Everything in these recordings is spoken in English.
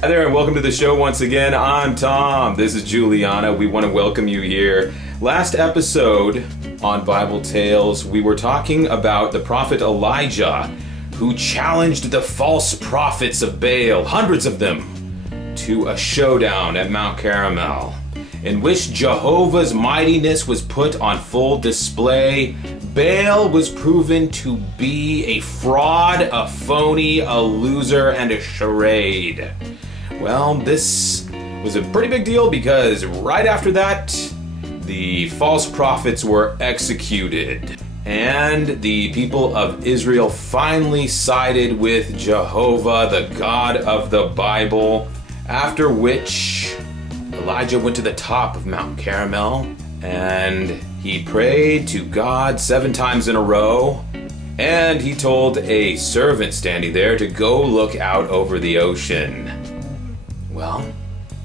Hi there and welcome to the show once again. I'm Tom. This is Juliana. We want to welcome you here. Last episode on Bible Tales, we were talking about the prophet Elijah, who challenged the false prophets of Baal, hundreds of them, to a showdown at Mount Carmel, in which Jehovah's mightiness was put on full display. Baal was proven to be a fraud, a phony, a loser, and a charade. Well, this was a pretty big deal because right after that, the false prophets were executed. And the people of Israel finally sided with Jehovah, the God of the Bible, after which Elijah went to the top of Mount Carmel and he prayed to God 7 times in a row. And he told a servant standing there to go look out over the ocean. Well,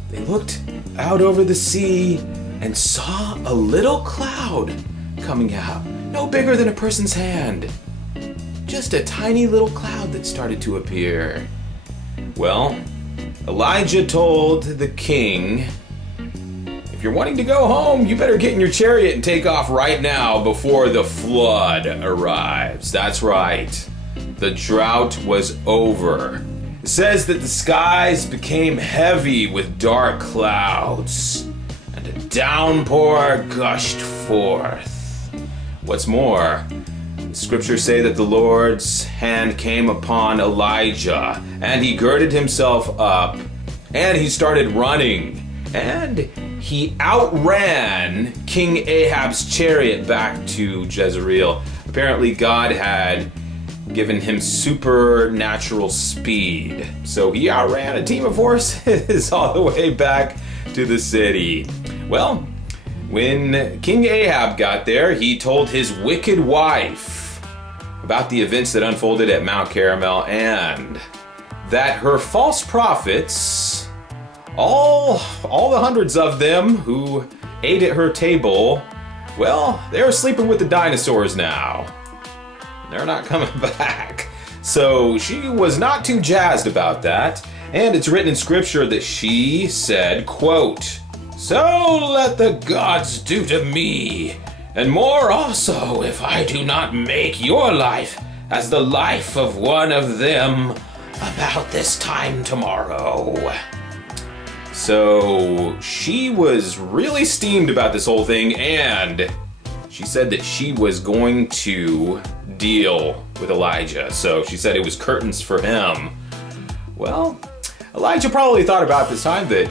they looked out over the sea and saw a little cloud coming out, no bigger than a person's hand. Just a tiny little cloud that started to appear. Well, Elijah told the king, if you're wanting to go home, you better get in your chariot and take off right now before the flood arrives. That's right. The drought was over. It says that the skies became heavy with dark clouds, and a downpour gushed forth. What's more, the scriptures say that the Lord's hand came upon Elijah, and he girded himself up, and he started running, and he outran King Ahab's chariot back to Jezebel. Apparently God had given him supernatural speed, so he outran a team of horses all the way back to the city. Well, when King Ahab got there, he told his wicked wife about the events that unfolded at Mount Carmel and that her false prophets, all the hundreds of them who ate at her table, well, they're sleeping with the dinosaurs now. They're not coming back. So she was not too jazzed about that. And it's written in scripture that she said, quote, "So let the gods do to me, and more also, if I do not make your life as the life of one of them about this time tomorrow." So she was really steamed about this whole thing, and she said that she was going to deal with Elijah. So she said it was curtains for him. Well, Elijah probably thought about this time that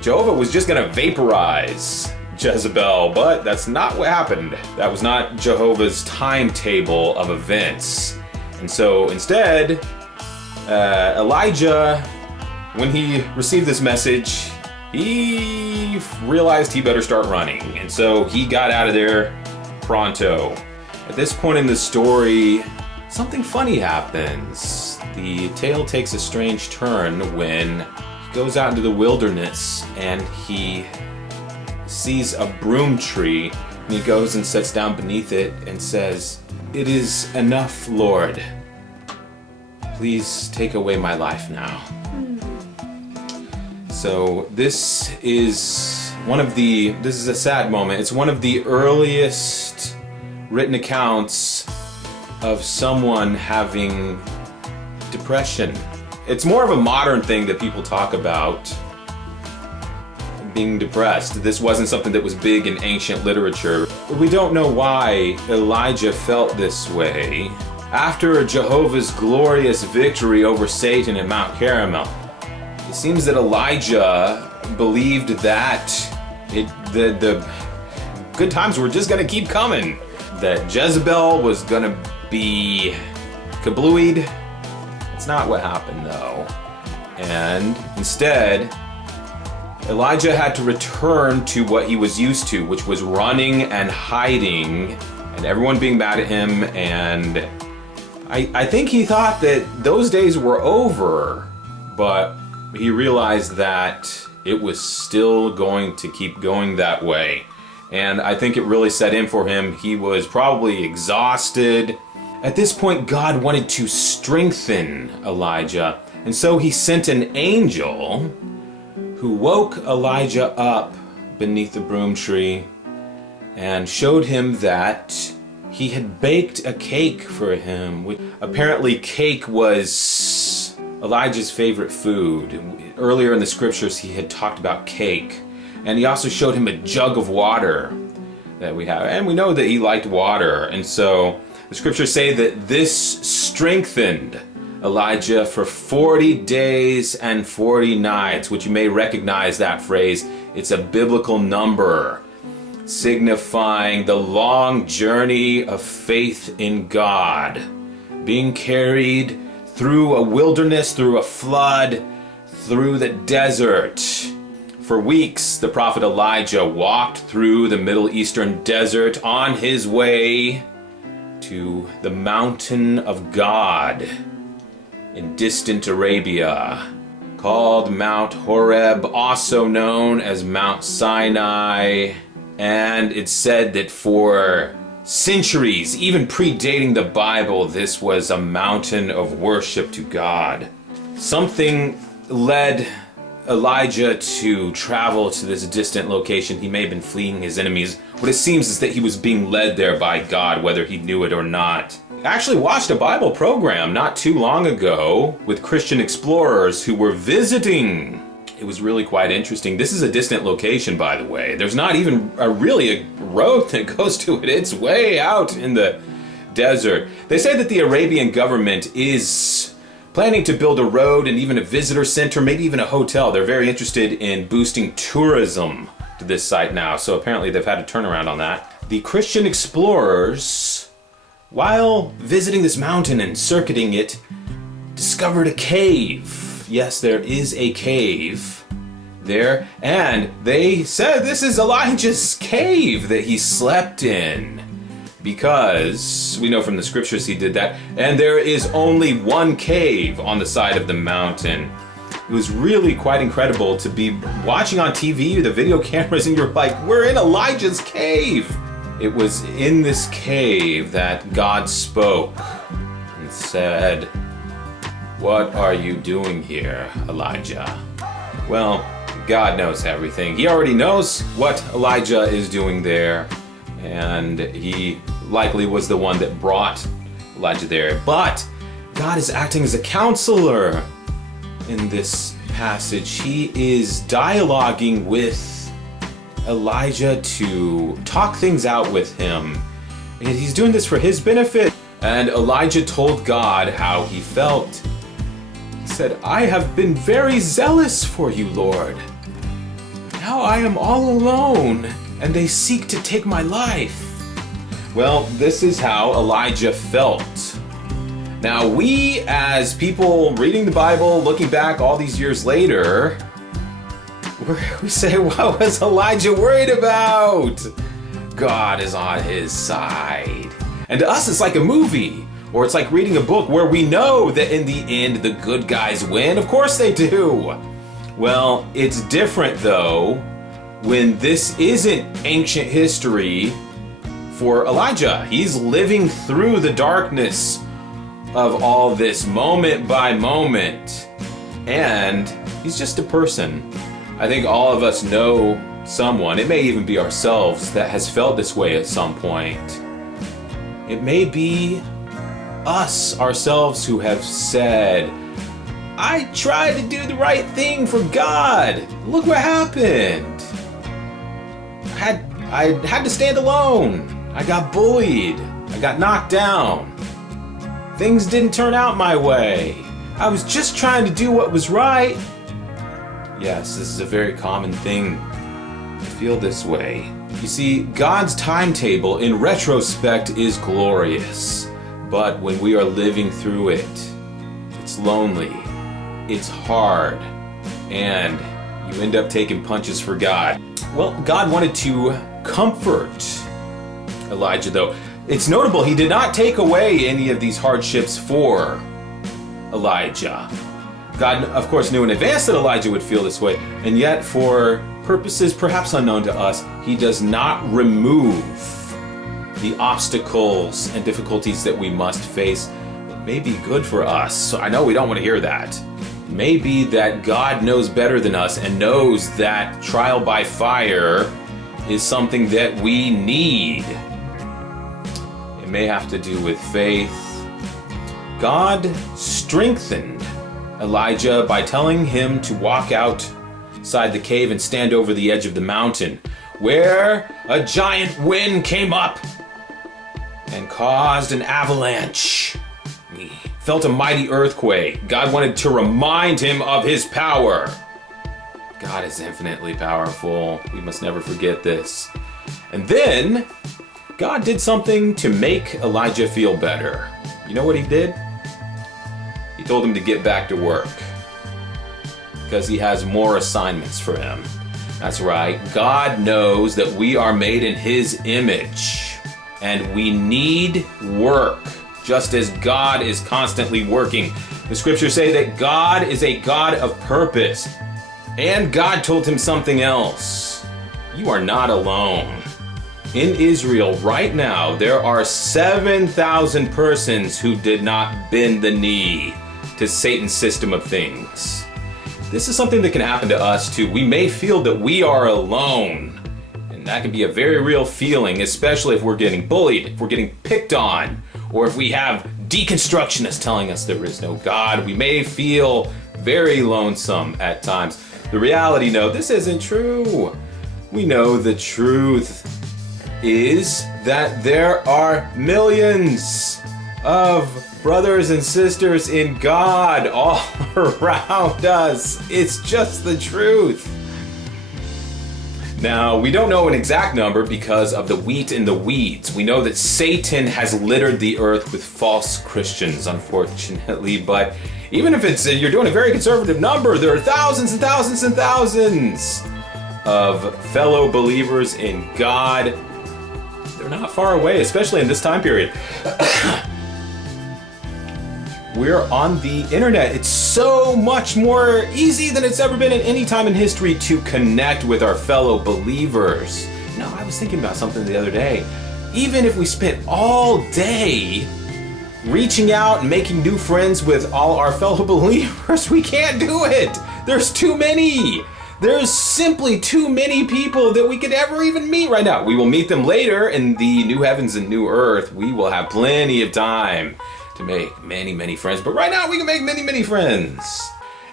Jehovah was just going to vaporize Jezebel, but that's not what happened. That was not Jehovah's timetable of events. And so instead, Elijah, when he received this message, he realized he better start running. And so he got out of there pronto. At this point in the story, something funny happens. The tale takes a strange turn when he goes out into the wilderness and he sees a broom tree, and he goes and sits down beneath it and says, "It is enough, Lord. Please take away my life now." So this is a sad moment. It's one of the earliest written accounts of someone having depression. It's more of a modern thing that people talk about, being depressed. This wasn't something that was big in ancient literature. We don't know why Elijah felt this way after Jehovah's glorious victory over Satan at Mount Carmel. It seems that Elijah believed that the good times were just going to keep coming, that Jezebel was going to be kablooied. It's not what happened, though. And instead, Elijah had to return to what he was used to, which was running and hiding and everyone being mad at him. And I think he thought that those days were over, but he realized that it was still going to keep going that way. And I think it really set in for him. He was probably exhausted. At this point, God wanted to strengthen Elijah. And so he sent an angel who woke Elijah up beneath the broom tree and showed him that he had baked a cake for him. Apparently cake was Elijah's favorite food. Earlier in the scriptures he had talked about cake. And he also showed him a jug of water that we have. And we know that he liked water. And so the scriptures say that this strengthened Elijah for 40 days and 40 nights, which you may recognize that phrase. It's a biblical number signifying the long journey of faith in God, being carried through a wilderness, through a flood, through the desert. For weeks, the prophet Elijah walked through the Middle Eastern desert on his way to the mountain of God in distant Arabia, called Mount Horeb, also known as Mount Sinai. And it's said that for centuries, even predating the Bible, this was a mountain of worship to God. Something led Elijah to travel to this distant location. He may have been fleeing his enemies. What it seems is that he was being led there by God, whether he knew it or not. I actually watched a Bible program not too long ago with Christian explorers who were visiting. It was really quite interesting. This is a distant location, by the way. There's not even really a road that goes to it. It's way out in the desert. They say that the Arabian government is planning to build a road and even a visitor center, maybe even a hotel. They're very interested in boosting tourism to this site now. So apparently they've had a turnaround on that. The Christian explorers, while visiting this mountain and circuiting it, discovered a cave. Yes, there is a cave there, and they said this is Elijah's cave that he slept in, because we know from the scriptures he did that, and there is only one cave on the side of the mountain. It was really quite incredible to be watching on TV, the video cameras, and you're like, we're in Elijah's cave! It was in this cave that God spoke and said, "What are you doing here, Elijah?" Well, God knows everything. He already knows what Elijah is doing there, and he likely was the one that brought Elijah there. But God is acting as a counselor in this passage. He is dialoguing with Elijah to talk things out with him. And he's doing this for his benefit. And Elijah told God how he felt. He said, "I have been very zealous for you, Lord. Now I am all alone, and they seek to take my life." Well, this is how Elijah felt. Now we, as people reading the Bible, looking back all these years later, we say, what was Elijah worried about? God is on his side. And to us, it's like a movie, or it's like reading a book where we know that in the end, the good guys win. Of course they do. Well, it's different though, when this isn't ancient history for Elijah. He's living through the darkness of all this moment by moment. And he's just a person. I think all of us know someone, it may even be ourselves, that has felt this way at some point. It may be us ourselves who have said, "I tried to do the right thing for God. Look what happened. I had to stand alone. I got bullied. I got knocked down. Things didn't turn out my way. I was just trying to do what was right." Yes, this is a very common thing to feel this way. You see, God's timetable in retrospect is glorious, but when we are living through it, it's lonely, it's hard, and you end up taking punches for God. Well, God wanted to comfort Elijah, though. It's notable, he did not take away any of these hardships for Elijah. God, of course, knew in advance that Elijah would feel this way, and yet for purposes perhaps unknown to us, he does not remove the obstacles and difficulties that we must face. It may be good for us. So I know we don't want to hear that. may be that God knows better than us and knows that trial by fire is something that we need. It may have to do with faith. God strengthened Elijah by telling him to walk outside the cave and stand over the edge of the mountain, where a giant wind came up and caused an avalanche. He felt a mighty earthquake. God wanted to remind him of his power. God is infinitely powerful. We must never forget this. And then God did something to make Elijah feel better. You know what he did? He told him to get back to work because he has more assignments for him. That's right. God knows that we are made in his image and we need work, just as God is constantly working. The scriptures say that God is a God of purpose. And God told him something else. You are not alone. In Israel right now, there are 7,000 persons who did not bend the knee to Satan's system of things. This is something that can happen to us too. We may feel that we are alone. And that can be a very real feeling, especially if we're getting bullied, if we're getting picked on, or if we have deconstructionists telling us there is no God. We may feel very lonesome at times. The reality, no, this isn't true. We know the truth is that there are millions of brothers and sisters in God all around us. It's just the truth. Now, we don't know an exact number because of the wheat and the weeds. We know that Satan has littered the earth with false Christians, unfortunately, but even if you're doing a very conservative number, there are thousands and thousands and thousands of fellow believers in God. They're not far away, especially in this time period. We're on the internet. It's so much more easy than it's ever been at any time in history to connect with our fellow believers. You know, I was thinking about something the other day. Even if we spent all day reaching out and making new friends with all our fellow believers, we can't do it. There's too many. There's simply too many people that we could ever even meet right now. We will meet them later in the new heavens and new earth. We will have plenty of time to make many, many friends. But right now we can make many, many friends.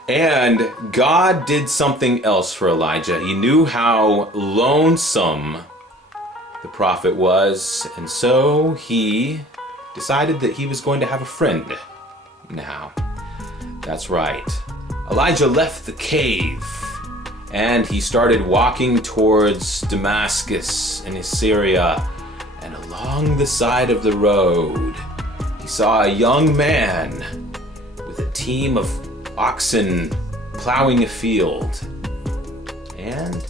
And God did something else for Elijah. He knew how lonesome the prophet was. And so he decided that he was going to have a friend now. That's right. Elijah left the cave and he started walking towards Damascus in Syria. And along the side of the road, he saw a young man with a team of oxen plowing a field. And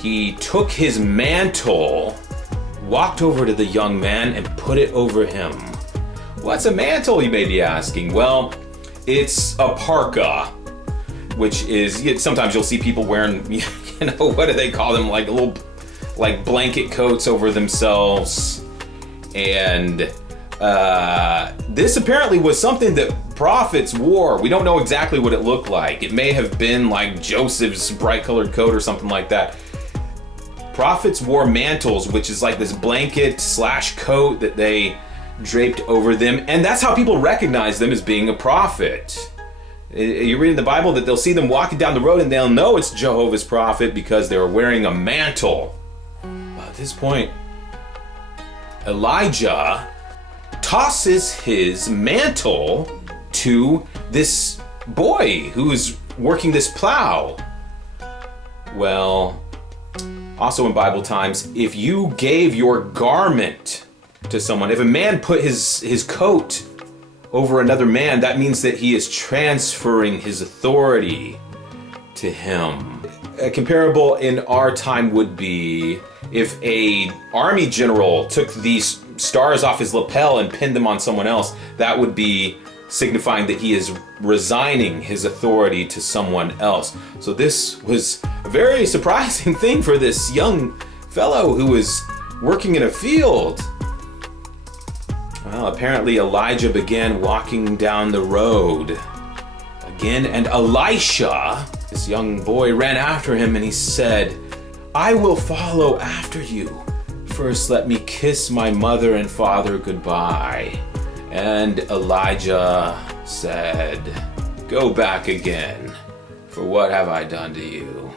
he took his mantle, walked over to the young man, and put it over him. What's a mantle, you may be asking? Well, it's a parka, which is, sometimes you'll see people wearing, what do they call them? Like little, blanket coats over themselves. And this apparently was something that prophets wore. We don't know exactly what it looked like. It may have been like Joseph's bright colored coat or something like that. Prophets wore mantles, which is like this blanket / coat that they draped over them. And that's how people recognize them as being a prophet. You read in the Bible that they'll see them walking down the road and they'll know it's Jehovah's prophet because they're wearing a mantle. At this point, Elijah tosses his mantle to this boy who's working this plow. Well, also in Bible times, if you gave your garment to someone, if a man put his coat over another man, that means that he is transferring his authority to him. A comparable in our time would be if a army general took these stars off his lapel and pinned them on someone else. That would be signifying that he is resigning his authority to someone else. So this was a very surprising thing for this young fellow who was working in a field. Well, apparently Elijah began walking down the road again. And Elisha, this young boy, ran after him and he said, "I will follow after you. First, let me kiss my mother and father goodbye." And Elijah said, "Go back again, for what have I done to you?"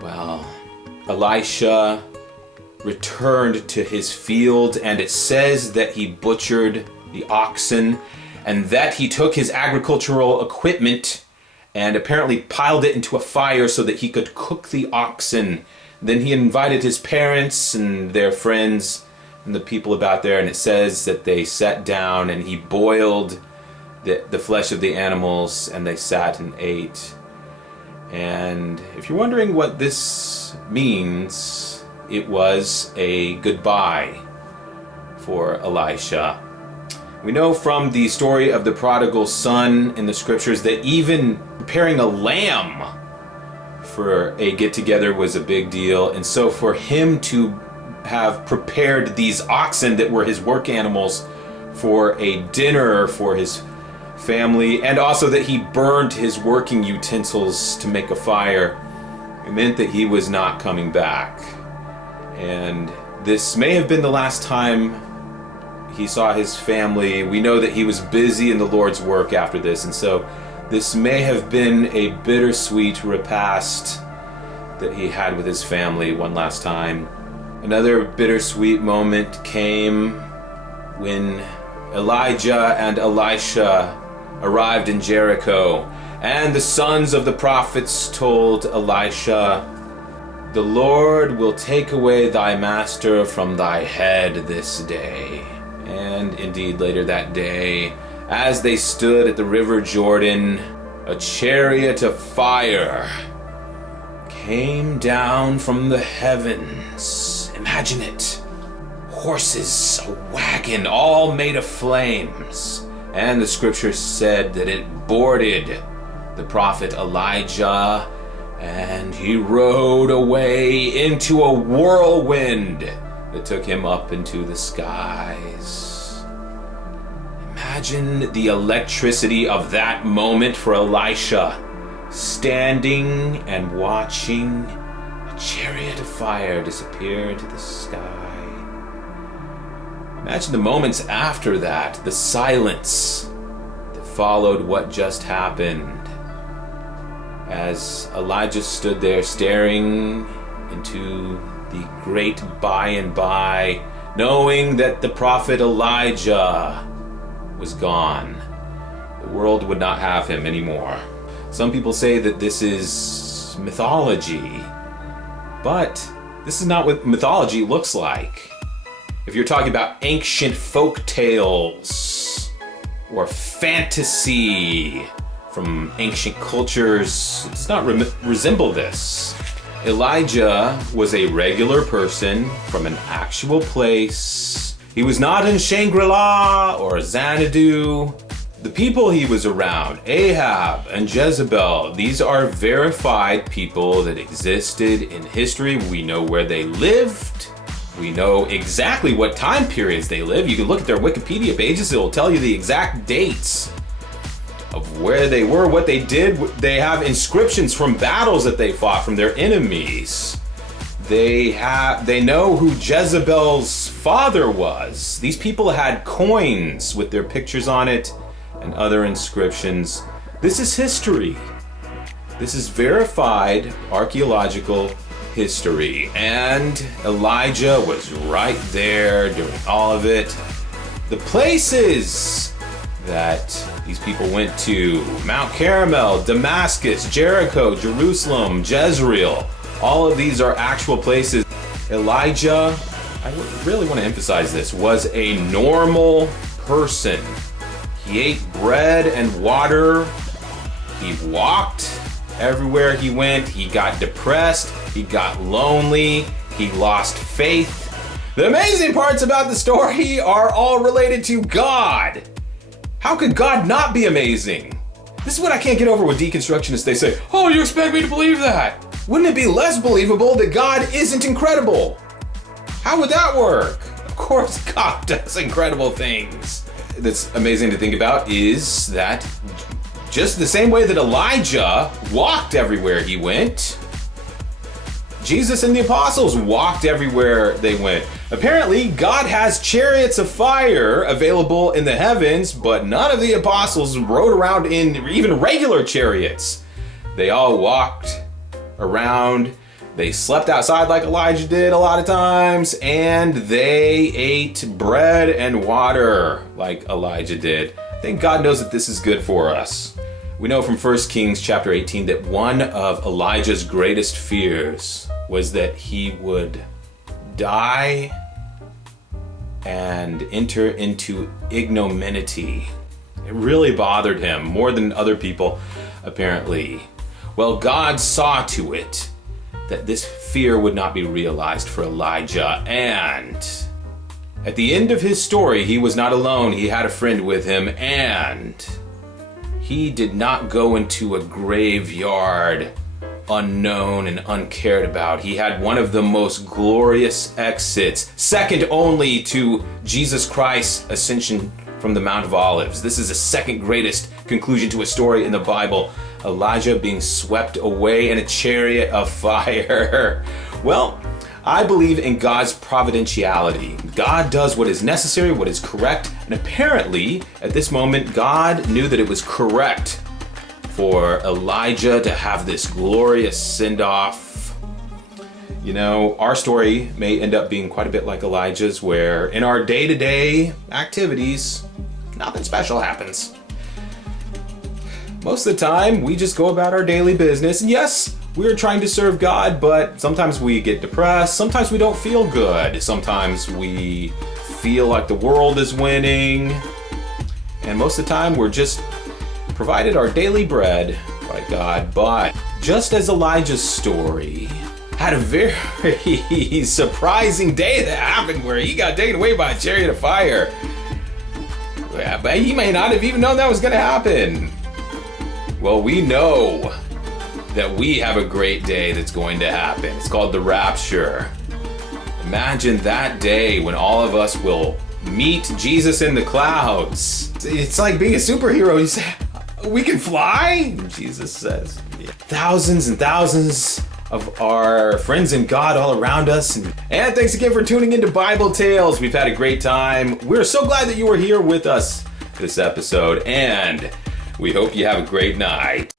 Well, Elisha returned to his field, and it says that he butchered the oxen and that he took his agricultural equipment and apparently piled it into a fire so that he could cook the oxen. Then he invited his parents and their friends and the people about there, and it says that they sat down and he boiled the flesh of the animals and they sat and ate. And if you're wondering what this means, it was a goodbye for Elisha. We know from the story of the prodigal son in the scriptures that even preparing a lamb for a get-together was a big deal. And so for him to have prepared these oxen that were his work animals for a dinner for his family, and also that he burned his working utensils to make a fire, it meant that he was not coming back. And this may have been the last time he saw his family. We know that he was busy in the Lord's work after this, and so this may have been a bittersweet repast that he had with his family one last time. Another bittersweet moment came when Elijah and Elisha arrived in Jericho, and the sons of the prophets told Elisha, "The Lord will take away thy master from thy head this day." And indeed, later that day, as they stood at the river Jordan, a chariot of fire came down from the heavens. Imagine it. Horses, a wagon, all made of flames. And the scripture said that it boarded the prophet Elijah, and he rode away into a whirlwind that took him up into the skies. Imagine the electricity of that moment for Elisha, standing and watching a chariot of fire disappear into the sky. Imagine the moments after that, the silence that followed what just happened, as Elijah stood there staring into the great by and by, knowing that the prophet Elijah was gone. The world would not have him anymore. Some people say that this is mythology, but this is not what mythology looks like. If you're talking about ancient folk tales or fantasy from ancient cultures, it does not resemble this. Elijah was a regular person from an actual place. He was not in Shangri-La or Xanadu. The people he was around, Ahab and Jezebel, these are verified people that existed in history. We know where they lived. We know exactly what time periods they live. You can look at their Wikipedia pages. It will tell you the exact dates of where they were, what they did. They have inscriptions from battles that they fought from their enemies. They know who Jezebel's father was. These people had coins with their pictures on it and other inscriptions. This is history. This is verified archaeological history. And Elijah was right there during all of it. The places that these people went to: Mount Carmel, Damascus, Jericho, Jerusalem, Jezreel. All of these are actual places. Elijah, I really want to emphasize this, was a normal person. He ate bread and water. He walked everywhere he went. He got depressed. He got lonely. He lost faith. The amazing parts about the story are all related to God. How could God not be amazing? This is what I can't get over with deconstructionists. They say, "Oh, you expect me to believe that?" Wouldn't it be less believable that God isn't incredible? How would that work? Of course God does incredible things. That's amazing to think about is that Just the same way that Elijah walked everywhere he went, Jesus and the apostles walked everywhere they went. Apparently, God has chariots of fire available in the heavens, but none of the apostles rode around in even regular chariots. They all walked around. They slept outside like Elijah did a lot of times, and they ate bread and water like Elijah did. I think God knows that this is good for us. We know from 1 Kings chapter 18 that one of Elijah's greatest fears was that he would die and enter into ignominy. It really bothered him more than other people, apparently. Well, God saw to it that this fear would not be realized for Elijah. And at the end of his story, he was not alone. He had a friend with him, and he did not go into a graveyard unknown and uncared about. He had one of the most glorious exits, second only to Jesus Christ's ascension from the Mount of Olives. This is the second greatest conclusion to a story in the Bible. Elijah being swept away in a chariot of fire. Well, I believe in God's providentiality. God does what is necessary, what is correct, and apparently, at this moment, God knew that it was correct for Elijah to have this glorious send-off. You know, our story may end up being quite a bit like Elijah's, where in our day-to-day activities, nothing special happens. Most of the time, we just go about our daily business. And yes, we are trying to serve God, but sometimes we get depressed. Sometimes we don't feel good. Sometimes we feel like the world is winning. And most of the time, we're just provided our daily bread by God. But just as Elijah's story had a very surprising day that happened where he got taken away by a chariot of fire. Yeah, but he may not have even known that was going to happen. Well, we know that we have a great day that's going to happen. It's called the rapture. Imagine that day when all of us will meet Jesus in the clouds. It's like being a superhero. You say, we can fly? And Jesus says, yeah. Thousands and thousands of our friends in God all around us. And thanks again for tuning into Bible Tales. We've had a great time. We're so glad that you were here with us this episode, and we hope you have a great night.